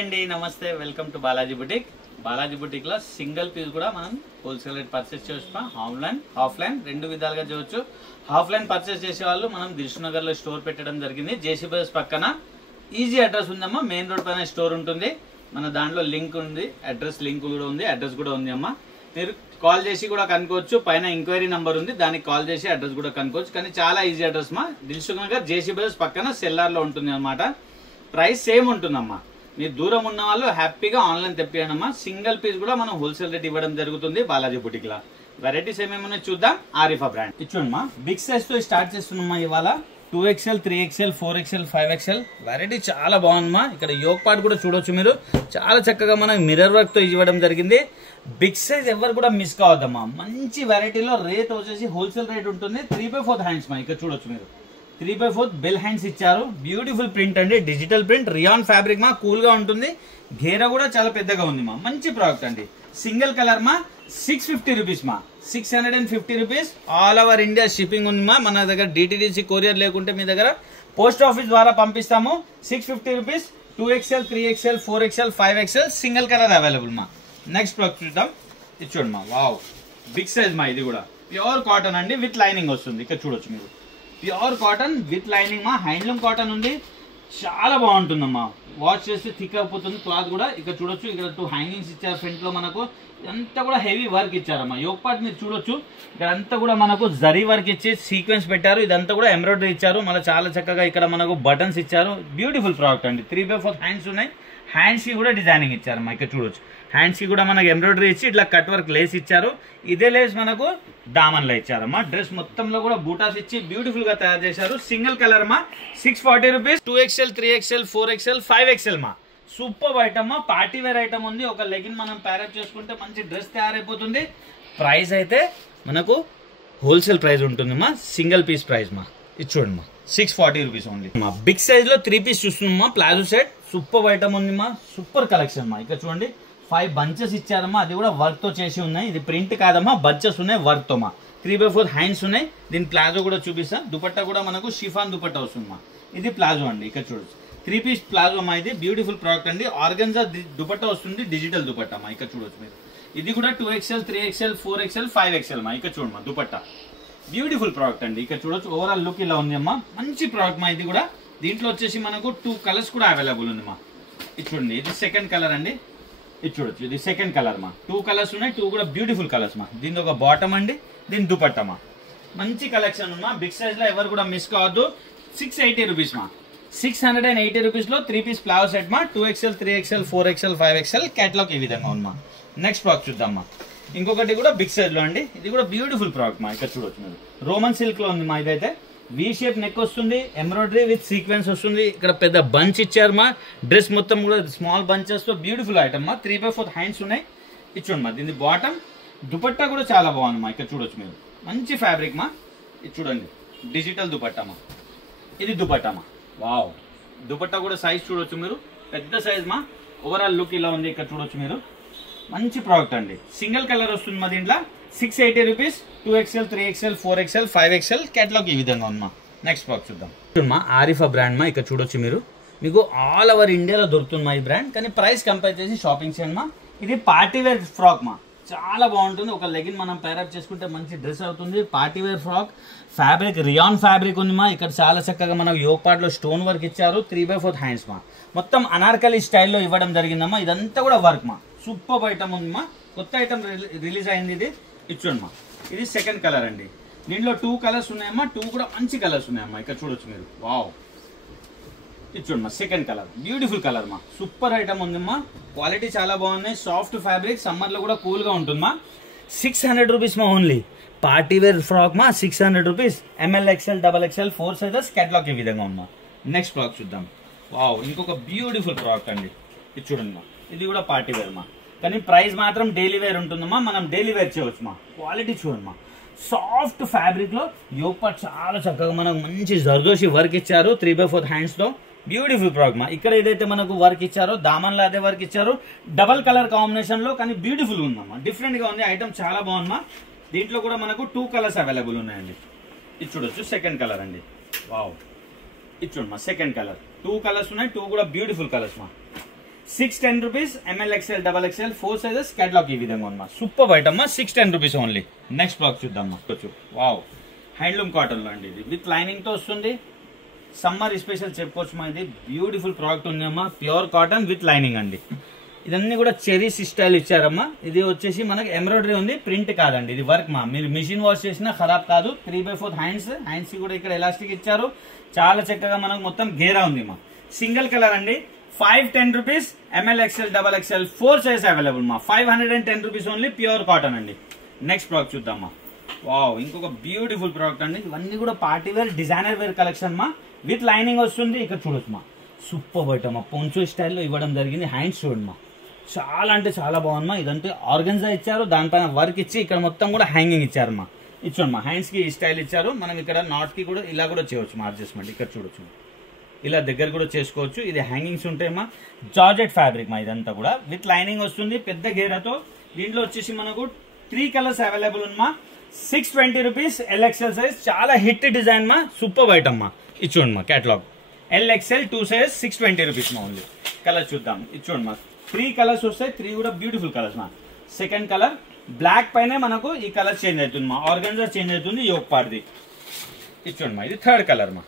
అండి నమస్తే welcome to Balaji boutique. Balaji boutique లో సింగిల్ పీస్ కూడా మనం హోల్సేల్ రేట్ పర్చేస్ చేయొచ్చు. ఆన్లైన్ ఆఫ్లైన్ రెండు విధాలుగా చేయొచ్చు. ఆఫ్లైన్ పర్చేస్ చేసే వాళ్ళు మనం దిల్సుఖ్నగర్ లో స్టోర్ పెట్టడం జరిగింది. జేసీ బస్ పక్కన ఈజీ అడ్రస్ ఉందమ్మా. మెయిన్ రోడ్ పైన స్టోర్ ఉంటుంది. మన దాంట్లో లింక్ ఉంది, అడ్రస్ లింక్ కూడా ఉంది, అడ్రస్ కూడా ఉంది అమ్మా. మీరు కాల్ చేసి కూడా కనుక్కోవచ్చు. పైన ఎంక్వైరీ నంబర్ ఉంది, దానికి కాల్ చేసి అడ్రస్ కూడా కనుక్కోవచ్చు. కానీ చాలా ఈజీ అడ్రస్ మా. దిల్సుఖ్నగర్ జేసీ బస్ పక్కన సెల్లార్ లో ఉంటుంది అనమాట. ప్రైస్ సేమ్ ఉంటుందమ్మా. మీరు దూరం ఉన్న వాళ్ళు హ్యాపీగా ఆన్లైన్ తెప్పియండి అమ్మా. సింగిల్ పీస్ కూడా మనం హోల్సేల్ రేట్ ఇవ్వడం జరుగుతుంది బాలాజీ బుటిక్ లా. వెరైటీస్ ఏమేమో చూద్దాం. ఆరిఫా బ్రాండ్ ఇచ్చుడమ్మా. బిగ్ సైజ్ తో స్టార్ట్ చేస్తున్నామా ఇవాళ. 2XL, 3XL, 4XL, 5XL variety చాలా బాగుందమ్మా. ఇక్కడ యోక్ పార్ట్ కూడా చూడొచ్చు మీరు. చాలా చక్కగా మనకు మిర్రర్ వర్క్ తో ఇవ్వడం జరిగింది. బిగ్ సైజ్ ఎవరు కూడా మిస్ కావద్దమ్మా. మంచి వెరైటీలో రేట్ వచ్చేసి హోల్సేల్ రేట్ ఉంటుంది. 3/4 హ్యాండ్స్ మా. ఇక్కడ చూడొచ్చు మీరు. 3/4 బెల్ హ్యాండ్స్ ఇచ్చారు. బ్యూటిఫుల్ ప్రింట్ అండి, డిజిటల్ ప్రింట్, రియాన్ ఫ్యాబ్రిక్ మా. కూల్ గా ఉంటుంది. గేరా కూడా చాలా పెద్దగా ఉంది మా. మంచి ప్రోడక్ట్ అండి. సింగిల్ కలర్ మా. 650 రూపీస్ మా. 650 rupees. All over India shipping ఉంది మా. మన దగ్గర డిటిడిసి కొరియర్ లేకుంటే మీ దగ్గర పోస్ట్ ఆఫీస్ ద్వారా పంపిస్తాము. 650 rupees. 2XL, 3XL, 4XL, 5XL single colour available మా. నెక్స్ట్ ప్రోడక్ట్ చూద్దాం. ఇది చూడండి మా. వావ్, బిగ్ సైజ్ మా. ఇది కూడా ప్యూర్ కాటన్ అండి, విత్ లైనింగ్ వస్తుంది. ఇక్కడ చూడొచ్చు మీరు. ప్యూర్ కాటన్ విత్ లైనింగ్ మా. హ్యాండ్లూమ్ కాటన్ ఉంది. చాలా బాగుంటుందమ్మా. వాష్ చేస్తే థిక్ అయిపోతుంది క్లాత్ కూడా. ఇక్కడ చూడొచ్చు. ఇక్కడ 2 హ్యాంగింగ్స్ ఇచ్చారు ఫ్రంట్ లో మనకు. ఇదంతా కూడా హెవీ వర్క్ ఇచ్చారమ్మా. యోక్ పార్ట్ మీరు చూడొచ్చు. ఇక్కడ అంతా కూడా మనకు జరీ వర్క్ ఇచ్చి సీక్వెన్స్ పెట్టారు. ఇదంతా కూడా ఎంబ్రాయిడరీ ఇచ్చారు. మళ్ళీ చాలా చక్కగా ఇక్కడ మనకు బటన్స్ ఇచ్చారు. బ్యూటిఫుల్ ప్రోడక్ట్ అండి. 3/4 హ్యాండ్స్ ఉన్నాయి. హ్యాండ్స్ కి కూడా డిజైనింగ్ ఇచ్చారమ్మా. ఇక్కడ చూడొచ్చు. హ్యాండ్స్ కి కూడా మనకు ఎంబ్రాయిడరీ ఇచ్చి ఇట్లా కట్ వర్క్ లేస్ ఇచ్చారు. ఇదే లేస్ మనకు దామన్లో ఇచ్చారమ్మా. డ్రెస్ మొత్తంలో కూడా బూటాస్ ఇచ్చి బ్యూటిఫుల్ గా తయారు చేశారు. సింగిల్ కలర్ మా. 640 rupees. 2XL, 3XL, 4XL, 5XL మా. సూపర్ ఐటమ్ మా. పార్టీ వేర్ ఐటమ్ ఉంది. ఒక లెగిన్ మనం ప్యారప్ చేసుకుంటే మంచి డ్రెస్ తయారైపోతుంది. ప్రైస్ అయితే మనకు హోల్సేల్ ప్రైస్ ఉంటుంది మా. సింగిల్ పీస్ ప్రైస్ మా. ఇది చూడండి మా. 640 రూపీస్ ఓన్లీ మా. బిగ్ సైజ్ లో 3 పీస్ చూస్తున్నాం మా. ప్లాజో సెట్ సూపర్ ఐటమ్ ఉంది మా. సూపర్ కలెక్షన్ మా. ఇక్కడ చూడండి 5 బంచెస్ ఇచ్చారమ్మా. అది కూడా వర్క్ తో చేసి ఉన్నాయి. ఇది ప్రింట్ కాదమ్మా, బంచెస్ ఉన్నాయి వర్క్ తో మా. 3/4 హ్యాండ్స్ ఉన్నాయి. దీని ప్లాజో కూడా చూపిస్తా. దుపట్టా కూడా మనకు షిఫాన్ దుపట్టా వస్తుంది మా. ఇది ప్లాజో అండి. ఇక్కడ చూడొచ్చు. 3 పీస్ ప్లాజో మా. ఇది బ్యూటిఫుల్ ప్రోడక్ట్ అండి. ఆర్గన్జా దుపట్టా వస్తుంది. డిజిటల్ దుపట్టా మా. ఇక్కడ చూడొచ్చు మీరు. ఇది కూడా 2XL, 3XL, 4XL, 5XL మా. ఇక్కడ చూడమ్మా దుపట్టా. బ్యూటిఫుల్ ప్రోడక్ట్ అండి. ఇక్కడ చూడొచ్చు. ఓవరాల్ లుక్ ఇలా ఉంది అమ్మా. మంచి ప్రోడక్ట్ మా. ఇది కూడా దీంట్లో వచ్చేసి మనకు 2 కలర్స్ కూడా అవైలబుల్ ఉంది మా. ఇది చూడండి. ఇది సెకండ్ కలర్ అండి. ఇది చూడొచ్చు. ఇది సెకండ్ కలర్ మా. 2 కలర్స్ ఉన్నాయి. 2 కూడా బ్యూటిఫుల్ కలర్స్ మా. దీని ఒక బాటమ్ అండి, దీని దుపట్టా మా. మంచి కలెక్షన్ మా. బిగ్ సైజ్ లో ఎవరు కూడా మిస్ కావద్దు. 680 రూపీస్ మా. 680 రూపీస్ లో 3 పీస్ ప్లావో సెట్ మా. 2XL, 3XL, 4XL, 5XL catalogue ఈ విధంగా ఉంది మా. నెక్స్ట్ ప్రోడక్ట్ చూద్దాం మా. ఇంకొకటి కూడా బిగ్ సైజ్ లో అండి. ఇది కూడా బ్యూటిఫుల్ ప్రోడక్ట్ మా. ఇక్కడ చూడొచ్చు మీరు. రోమన్ సిల్క్ లో ఉంది మా. ఇదైతే వి షేప్ నెక్ వస్తుంది. ఎంబ్రాయిడరీ విత్ సీక్వెన్స్ వస్తుంది. ఇక్కడ పెద్ద బంచ్ ఇచ్చారు మా. డ్రెస్ మొత్తం కూడా స్మాల్ బంచెస్ తో బ్యూటిఫుల్ ఐటమ్ మా. 3/4 హ్యాండ్స్ ఉన్నాయి. ఇచ్చోండి మా. దీని బాటమ్ దుపట్టా కూడా చాలా బాగుంది మా. ఇక్కడ చూడొచ్చు మీరు. మంచి ఫ్యాబ్రిక్ మా. ఇది చూడండి. డిజిటల్ దుపట్టా మా. ఇది దుపట్టా మా. వావ్, దుపట్టా కూడా సైజ్ చూడొచ్చు మీరు. పెద్ద సైజ్ మా. ఓవరాల్ లుక్ ఇలా ఉంది. ఇక్కడ చూడొచ్చు మీరు. మంచి ప్రోడక్ట్ అండి. సింగిల్ కలర్ వస్తుంది మా. దీంట్లో 680 rupees. 2XL, 3XL, 4XL, 5XL catalogue ఈ విధంగా ఉంది మా. నెక్స్ట్ ప్రోడక్ట్ చూద్దాం మా. ఆరిఫా బ్రాండ్ మా. ఇక్కడ చూడొచ్చు మీరు. మీకు ఆల్ ఓవర్ ఇండియాలో దొరుకుతుంది మా ఈ బ్రాండ్. కానీ ప్రైస్ కంపేర్ చేసి షాపింగ్ చేయండి మా. ఇది పార్టీ వేర్ ఫ్రాక్ మా. చాలా బాగుంటుంది. ఒక లెగిన్ మనం పేరప్ చేసుకుంటే మంచి డ్రెస్ అవుతుంది. Party wear frock. Fabric rayon fabric ఉంది మా. ఇక్కడ చాలా చక్కగా మనకు యోక్ పార్ట్ లో స్టోన్ వర్క్ ఇచ్చారు. 3/4 హ్యాండ్స్ మా. మొత్తం అనార్కలి స్టైల్లో ఇవ్వడం జరిగిందమ్మా. ఇదంతా కూడా వర్క్ మా. సూపర్ ఐటమ్ ఉంది మా. కొత్త ఐటమ్ రిలీజ్ అయింది ఇది. ఇచ్చోండి మా. ఇది సెకండ్ కలర్ అండి. దీంట్లో 2 కలర్స్ ఉన్నాయమ్మా. 2 కూడా మంచి కలర్స్ ఉన్నాయమ్మా. ఇక్కడ చూడొచ్చు మీరు. వావ్, ఇచ్చోండి మా. సెకండ్ కలర్ బ్యూటిఫుల్ కలర్ మా. సూపర్ ఐటమ్ ఉందమ్మా. క్వాలిటీ చాలా బాగున్నాయి. Soft fabric. సమ్మర్ లో కూడా కూల్ గా ఉంటుంది మా. 600 రూపీస్ మా ఓన్లీ. పార్టీ వేర్ ఫ్రాక్ మా. 600 rupees. ML, XL, XXL 4 sizes catalogue ఈ విధంగా ఉందా. నెక్స్ట్ ప్రోడక్ట్ చూద్దాం. వావ్, ఇంకొక బ్యూటిఫుల్ ప్రోడక్ట్ అండి. ఇది చూడండి మా. ఇది కూడా పార్టీ వేర్ మా. కానీ ప్రైస్ మాత్రం డైలీ వేర్ ఉంటుందమ్మా. మనం డైలీ వేర్ చేయవచ్చు మా. క్వాలిటీ చూడండి మా. సాఫ్ట్ ఫ్యాబ్రిక్ లో యోక్ పార్ట్ చాలా చక్కగా మనకు మంచి జర్దోషి వర్క్ ఇచ్చారు. 3/4 హ్యాండ్స్ లో బ్యూటిఫుల్ ప్రోడక్ట్ మా. ఇక్కడ ఏదైతే మనకు వర్క్ ఇచ్చారో దామన్లో అదే వర్క్ ఇచ్చారు. డబల్ కలర్ కాంబినేషన్ లో. కానీ బ్యూటిఫుల్ ఉందమ్మా. డిఫరెంట్ గా ఉంది. ఐటమ్ చాలా బాగుందమ్మా. దీంట్లో కూడా మనకు 2 కలర్స్ అవైలబుల్ ఉన్నాయండి. ఇది చూడొచ్చు. సెకండ్ కలర్ అండి. వావ్, ఇది చూడమ్మా. Second colour. 2 కలర్స్ ఉన్నాయి. 2 కూడా బ్యూటిఫుల్ కలర్స్ మా. 610 rupees M L XL double XL 4 sizes catalogue ఈ విధంగా ఉందమ్మా. సూపర్ ఐటమ్ అమ్మా. 610 రూపీస్ ఓన్లీ. నెక్స్ట్ బ్లాక్ చూద్దామా. వావ్, హ్యాండ్లూమ్ కాటన్ లో అండి ఇది, విత్ లైనింగ్ తో వస్తుంది. సమ్మర్ స్పెషల్ చెప్పుకోవచ్చు మా. ఇది బ్యూటిఫుల్ ప్రోడక్ట్ ఉందమ్మా. ప్యూర్ కాటన్ విత్ లైనింగ్ అండి. ఇదన్నీ కూడా చెరీస్ స్టైల్ ఇచ్చారమ్మా. ఇది వచ్చేసి మనకి ఎంబ్రాయిడరీ ఉంది, ప్రింట్ కాదండి. ఇది వర్క్ మా. మీరు మిషన్ వాష్ చేసినా ఖరాబ్ కాదు. 3/4 హ్యాండ్స్ కూడా ఇక్కడ ఎలాస్టిక్ ఇచ్చారు. చాలా చక్కగా మనకు మొత్తం గేరా ఉంది మా. సింగిల్ కలర్ అండి. 510 rupees M L XL double XL 4 size available మా. 510 రూపీస్ ఓన్లీ. ప్యూర్ కాటన్ అండి. నెక్స్ట్ ప్రోడక్ట్ చూద్దామా. వావ్, ఇంకొక బ్యూటిఫుల్ ప్రోడక్ట్ అండి. ఇవన్నీ కూడా party wear designer wear collection మా. విత్ లైనింగ్ వస్తుంది. ఇక్కడ చూడొచ్చు మా. సూపర్ ఐటమ్ మా. పొంచు స్టైల్లో ఇవ్వడం జరిగింది. హ్యాండ్స్ చూడండి మా. చాలా అంటే చాలా బాగుంది మా. ఇదంటే ఆర్గన్జా ఇచ్చారు, దానిపైన వర్క్ ఇచ్చి ఇక్కడ మొత్తం కూడా హ్యాంగింగ్ ఇచ్చారు మా. ఇచ్చోండి మా. హ్యాండ్స్ కి ఈ స్టైల్ ఇచ్చారు. మనం ఇక్కడ నాట్ కి కూడా ఇలా కూడా చేయవచ్చు మా అడ్జస్ట్మెంట్. ఇక్కడ చూడొచ్చు, ఇలా దగ్గర కూడా చేసుకోవచ్చు. ఇది హ్యాంగింగ్స్ ఉంటాయి మా. జార్జెట్ ఫ్యాబ్రిక్ మా. ఇదంతా కూడా విత్ లైనింగ్ వస్తుంది, పెద్ద గేరాతో. దీంట్లో వచ్చేసి మనకు 3 కలర్స్ అవైలబుల్ ఉంది మా. 620 రూపీస్ ఎల్ఎక్స్ఎల్ సైజ్. చాలా హిట్ డిజైన్ మా. సూపర్ ఐటమ్ మా. ఇచ్చోండి మా. కేటలాగ్ ఎల్ఎక్స్ఎల్ 2 సైజ్ 620 రూపీస్ మా ఓన్లీ. కలర్ చూద్దాం. ఇచ్చోండి మా. 3 కలర్స్ వస్తాయి. 3 కూడా బ్యూటిఫుల్ కలర్స్ మా. సెకండ్ కలర్ బ్లాక్ పైనే మనకు ఈ కలర్ చేంజ్ అవుతుంది మా. ఆర్గన్జా చేంజ్ అవుతుంది యోక్ పార్ది. ఇచ్చోండి మా. ఇది థర్డ్ కలర్ మా.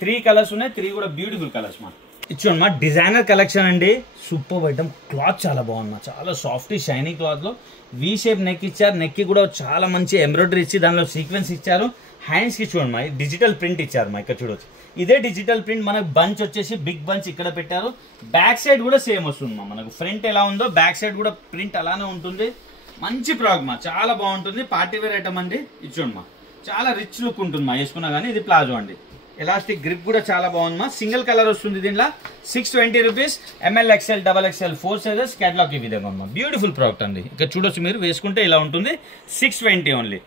3 కలర్స్ ఉన్నాయి. 3 కూడా బ్యూటిఫుల్ కలర్స్ మా. ఇచ్చోండి మా. డిజైనర్ కలెక్షన్ అండి. Super item. క్లాత్ చాలా బాగుంది మా. చాలా సాఫ్ట్ షైనీ క్లాత్ లో వి షేప్ నెక్ ఇచ్చారు. నెక్ కి కూడా చాలా మంచి ఎంబ్రాయిడరీ ఇచ్చి దానిలో సీక్వెన్స్ ఇచ్చారు. హ్యాండ్స్ కి చూడండి మా. డిజిటల్ ప్రింట్ ఇచ్చారు మా. ఇక్కడ చూడొచ్చు. ఇదే డిజిటల్ ప్రింట్. మనకు బంచ్ వచ్చేసి బిగ్ బంచ్ ఇక్కడ పెట్టారు. బ్యాక్ సైడ్ కూడా సేమ్ వస్తుంది మా. మనకు ఫ్రంట్ ఎలా ఉందో బ్యాక్ సైడ్ కూడా ప్రింట్ అలానే ఉంటుంది. మంచి ప్రోడక్ట్ మా. చాలా బాగుంటుంది. పార్టీ వేర్ ఐటమ్ అండి. ఇచ్చోండి మా. చాలా రిచ్ లుక్ ఉంటుంది మా వేసుకున్నా కానీ. ఇది ప్లాజో అండి. ఎలాస్టిక్ గ్రిప్ కూడా చాలా బాగుంది మా. సింగిల్ కలర్ వస్తుంది దీంట్లో. 620 rupees M L XL double XL 4 sizes catalogue ఈ విధంగా మా. బ్యూటిఫుల్ ప్రోడక్ట్ అండి. ఇక్కడ చూడొచ్చు మీరు. వేసుకుంటే ఇలా ఉంటుంది. 620 ఓన్లీ.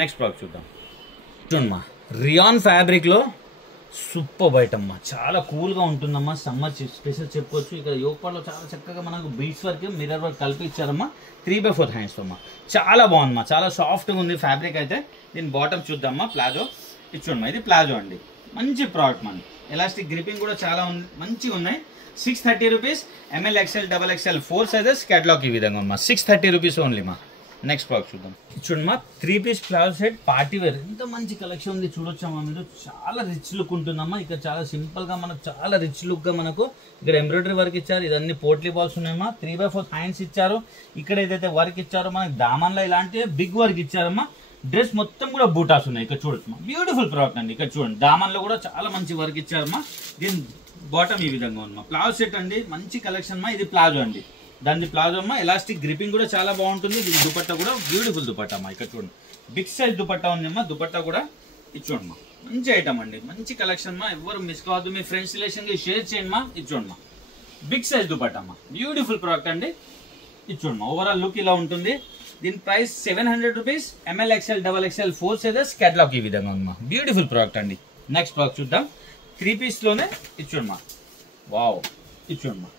నెక్స్ట్ ప్రోడక్ట్ చూద్దాం. చూడండి మా. రియాన్ ఫ్యాబ్రిక్ లో సూపర్ ఐటమ్ మా. చాలా కూల్ గా ఉంటుందమ్మా. సమ్మర్ స్పెషల్ చెప్పుకోవచ్చు. ఇక్కడ యోగపాట్లో చాలా చక్కగా మనకు బీట్స్ వర్క్ మిర్రర్ వర్క్ కలిపి ఇచ్చారమ్మా. 3/4 హ్యాండ్స్ అమ్మా. చాలా బాగుందమ్మా. చాలా సాఫ్ట్ గా ఉంది ఫ్యాబ్రిక్ అయితే. దీని బాటమ్ చూద్దామా. ప్లాజో ఇచ్చోండి. ఇది ప్లాజో అండి. మంచి ప్రోడక్ట్ మన. ఎలాస్టిక్ గ్రిపింగ్ కూడా చాలా మంచిగా ఉన్నాయి. 630 rupees M L XL double XL 4 sizes catalogue ఈ విధంగా ఉంది మా. 630 రూపీస్ ఓన్లీ మా. నెక్స్ట్ ప్రోడక్ట్ చూద్దాం. చూడండి మా. 3 piece palazzo set party wear. ఎంత మంచి కలెక్షన్ ఉంది చూడొచ్చమ్మా మీరు. చాలా రిచ్ లుక్ ఉంటుందమ్మా. ఇక్కడ చాలా సింపుల్ గా మనకు చాలా రిచ్ లుక్ గా మనకు ఇక్కడ ఎంబ్రాయిడరీ వర్క్ ఇచ్చారు. ఇదన్నీ పోట్లీ బాల్స్ ఉన్నాయమ్మా. 3/4 హ్యాండ్స్ ఇచ్చారు. ఇక్కడ ఏదైతే వర్క్ ఇచ్చారో మనకి దామన్లో ఇలాంటి బిగ్ వర్క్ ఇచ్చారమ్మా. డ్రెస్ మొత్తం కూడా బూటాస్ ఉన్నాయి. ఇక్కడ చూడొచ్చు. బ్యూటిఫుల్ ప్రోడక్ట్ అండి. ఇక్కడ చూడండి. దామన్లో కూడా చాలా మంచి వర్క్ ఇచ్చారమ్మా. దీని బాటమ్ ఈ విధంగా ఉందమ్మా. ప్లాజో సెట్ అండి. మంచి కలెక్షన్ మా. ఇది ప్లాజో అండి. దాని ప్లాజో అమ్మా. ఎలాస్టిక్ గ్రిపింగ్ కూడా చాలా బాగుంటుంది. దీని దుపట్టా కూడా బ్యూటిఫుల్ దుపట్టా అమ్మా. ఇక్కడ చూడండి. బిగ్ సైజ్ దుపట్టా ఉందమ్మా. దుపట్టా కూడా ఇచ్చోండి మా. మంచి ఐటమ్ అండి. మంచి కలెక్షన్ మా. ఎవరు మిస్ కావద్దు. మీ ఫ్రెండ్స్ రిలేషన్ కి షేర్ చేయండి మా. ఇచ్చోండి మా. బిగ్ సైజ్ దుపట్టా అమ్మా. బ్యూటిఫుల్ ప్రోడక్ట్ అండి. ఇచ్చోండి మా. ఓవరాల్ లుక్ ఇలా ఉంటుంది. దీని price 700 rupees M L XL double XL 4 sizes catalogue ఈ విధంగా ఉంది మా. బ్యూటిఫుల్ ప్రోడక్ట్ అండి. నెక్స్ట్ ప్రోడక్ట్ చూద్దాం. 3 పీస్ లోనే ఇచ్చోండి మా. వావ్, ఇచ్చోండి మా.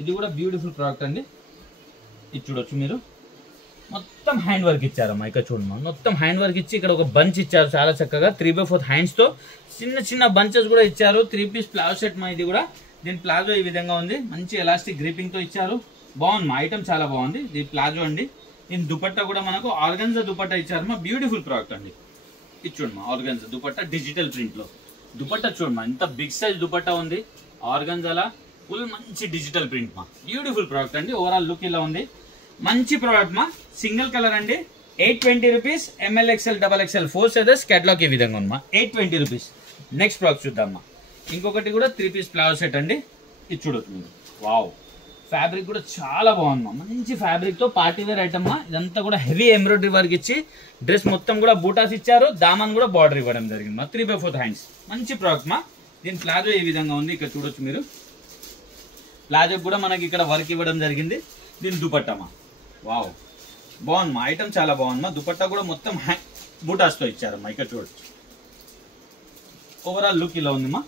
ఇది కూడా బ్యూటిఫుల్ ప్రోడక్ట్ అండి. ఇది చూడొచ్చు మీరు. మొత్తం హ్యాండ్ వర్క్ ఇచ్చారమ్మా. ఇక్కడ చూడమ్మా. మొత్తం హ్యాండ్ వర్క్ ఇచ్చి ఇక్కడ ఒక బంచ్ ఇచ్చారు చాలా చక్కగా. 3/4 హ్యాండ్స్ తో చిన్న చిన్న బంచెస్ కూడా ఇచ్చారు. 3 పీస్ ప్లాజో సెట్ మా. ఇది కూడా. దీని ప్లాజో ఈ విధంగా ఉంది. మంచి ఎలాస్టిక్ గ్రిపింగ్ తో ఇచ్చారు. బాగుంది మా. ఐటమ్ చాలా బాగుంది. ఇది ప్లాజో అండి. దీని దుపట్టా కూడా మనకు ఆర్గన్జా దుపట్టా ఇచ్చారు మా. బ్యూటిఫుల్ ప్రోడక్ట్ అండి. ఇది చూడమ్మా. ఆర్గన్జా దుపట్టా డిజిటల్ ప్రింట్ లో. దుపట్టా చూడమ్మా. ఇంత బిగ్ సైజ్ దుపట్టా ఉంది. ఆర్గన్జాలా ఫుల్ మంచి డిజిటల్ ప్రింట్ మా. బ్యూటిఫుల్ ప్రోడక్ట్ అండి. ఓవరాల్ లుక్ ఇలా ఉంది. మంచి ప్రోడక్ట్ మా. సింగిల్ కలర్ అండి. 820 rupees M L XL double XL 4 sizes catalogue ఈ విధంగా ఉంది మా. 820 రూపీస్. నెక్స్ట్ ప్రోడక్ట్ చూద్దామా. ఇంకొకటి కూడా 3 పీస్ ప్లాజో సెట్ అండి. ఇది చూడొచ్చు మీరు. వావ్, ఫ్యాబ్రిక్ కూడా చాలా బాగుంది మా. మంచి ఫ్యాబ్రిక్ తో పార్టీ వేర్ ఐటమ్ మా. ఇదంతా కూడా హెవీ ఎంబ్రాయిడరీ వర్క్ ఇచ్చి డ్రెస్ మొత్తం కూడా బూటాస్ ఇచ్చారు. దామన్ కూడా బార్డర్ ఇవ్వడం జరిగింది మా. 3/4 హ్యాండ్స్. మంచి ప్రోడక్ట్ మా. దీని ప్లాజో ఈ విధంగా ఉంది. ఇక్కడ చూడొచ్చు మీరు. ప్లాజో కూడా మనకి ఇక్కడ వర్క్ ఇవ్వడం జరిగింది. దీని దుపట్టా మా. వావ్, బాగుంది మా. ఐటమ్ చాలా బాగుంది మా. దుపట్టా కూడా మొత్తం బూటాస్ తో ఇచ్చారమ్మా. ఇక్కడ చూడొచ్చు. ఓవరాల్ లుక్ ఇలా ఉంది మా.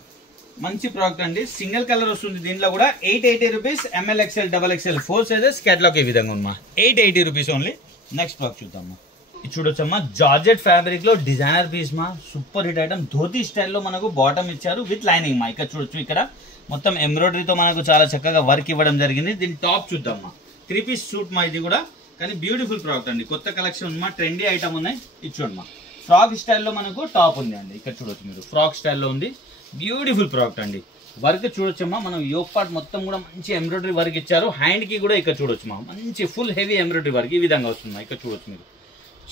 మంచి ప్రోడక్ట్ అండి. సింగిల్ కలర్ వస్తుంది దీంట్లో కూడా. 880 rupees M L XL double XL 4 sizes catalogue ఈ విధంగా ఉంది మా. 880 రూపీస్ ఓన్లీ. నెక్స్ట్ ప్రోడక్ట్ చూద్దామా. ఇది చూడొచ్చమ్మా, జార్జెట్ ఫ్యాబ్రిక్ లో డిజైనర్ పీస్ మా, సూపర్ హిట్ ఐటమ్. ధోతి స్టైల్లో మనకు బాటమ్ ఇచ్చారు విత్ లైనింగ్ మా. ఇక్కడ చూడొచ్చు, ఇక్కడ మొత్తం ఎంబ్రాయిడరీతో మనకు చాలా చక్కగా వర్క్ ఇవ్వడం జరిగింది. దీని టాప్ చూద్దామా, 3 పీస్ సూట్ మా ఇది కూడా, కానీ బ్యూటిఫుల్ ప్రోడక్ట్ అండి. కొత్త కలెక్షన్ ఉందమ్మా, ట్రెండీ ఐటమ్ ఉన్నాయి. ఇది చూడమ్మా, ఫ్రాక్ స్టైల్లో మనకు టాప్ ఉంది అండి. ఇక్కడ చూడొచ్చు మీరు, ఫ్రాక్ స్టైల్లో ఉంది, బ్యూటిఫుల్ ప్రోడక్ట్ అండి. వర్క్ చూడొచ్చమ్మా, మనం యోక్ పార్ట్ మొత్తం కూడా మంచి ఎంబ్రాయిడరీ వర్క్ ఇచ్చారు. హ్యాండ్ కి కూడా ఇక్కడ చూడొచ్చు మా, మంచి ఫుల్ హెవీ ఎంబ్రాయిడరీ వర్క్ ఈ విధంగా వస్తుంది. ఇక్కడ చూడొచ్చు మీరు,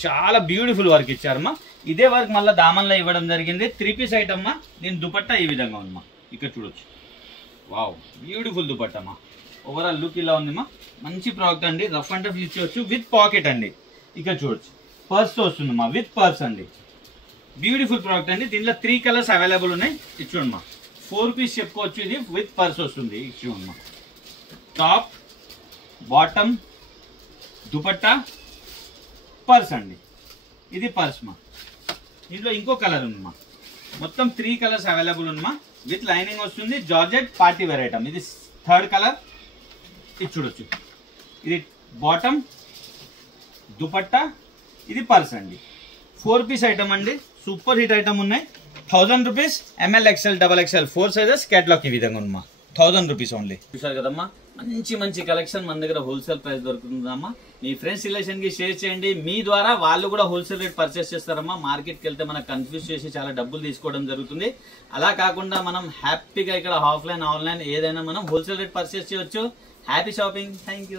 చాలా బ్యూటిఫుల్ వర్క్ ఇచ్చారమ్మా. ఇదే వర్క్ మళ్ళీ దామన్లో ఇవ్వడం జరిగింది. 3 పీస్ ఐటమ్ మా. దీని దుపట్టా ఈ విధంగా ఉందమ్మా, ఇక్కడ చూడొచ్చు. వావ్, బ్యూటిఫుల్ దుపట్టమ్మా. ఓవరాల్ లుక్ ఇలా ఉందమ్మా, మంచి ప్రోడక్ట్ అండి. రఫ్ అండ్ టఫ్ యూజ్ చేయొచ్చు విత్ పాకెట్ అండి. ఇక్కడ చూడొచ్చు, పర్స్ వస్తుందమ్మా, విత్ పర్స్ అండి. బ్యూటిఫుల్ ప్రోడక్ట్ అండి. దీనిలో 3 కలర్స్ అవైలబుల్ ఉన్నాయి. ఇది చూడమ్మా, 4 పీస్ చెప్పుకోవచ్చు. ఇది విత్ పర్స్ వస్తుంది. ఇది చూడమ్మా, టాప్, బాటమ్, దుపట్టా, పర్స్ అండి. ఇది పర్స్ మా. ఇందులో ఇంకో కలర్ ఉందమ్మా, మొత్తం 3 కలర్స్ అవైలబుల్ ఉందమ్మా. విత్ లైనింగ్ వస్తుంది. Georgette party wear item. ఇది 3rd కలర్. ఇది చూడొచ్చు, ఇది బాటమ్, దుపట్టా, ఇది పర్స్ అండి. 4 పీస్ ఐటమ్ అండి, సూపర్ హిట్ ఐటమ్ ఉన్నాయి. 1000 rupees. ML, XL, XXL 4 sizes. Catalogue ఈ విధంగా ఉందమ్మా, 1000 రూపీస్ ఓన్లీ. చూసారు కదమ్మా, మంచి మంచి కలెక్షన్ మన దగ్గర హోల్సేల్ ప్రైస్ దొరుకుతుందమ్మా. మీ ఫ్రెండ్స్ రిలేషన్ కి షేర్ చేయండి. మీ ద్వారా వాళ్ళు కూడా హోల్సేల్ రేట్ పర్చేస్ చేస్తారమ్మా. మార్కెట్కి వెళ్తే మనకు కన్ఫ్యూజ్ చేసి చాలా డబ్బులు తీసుకోవడం జరుగుతుంది. అలా కాకుండా మనం హ్యాపీగా ఇక్కడ ఆఫ్లైన్ ఆన్లైన్ ఏదైనా మనం హోల్సేల్ రేట్ పర్చేస్ చేయొచ్చు. Happy shopping. Thank you.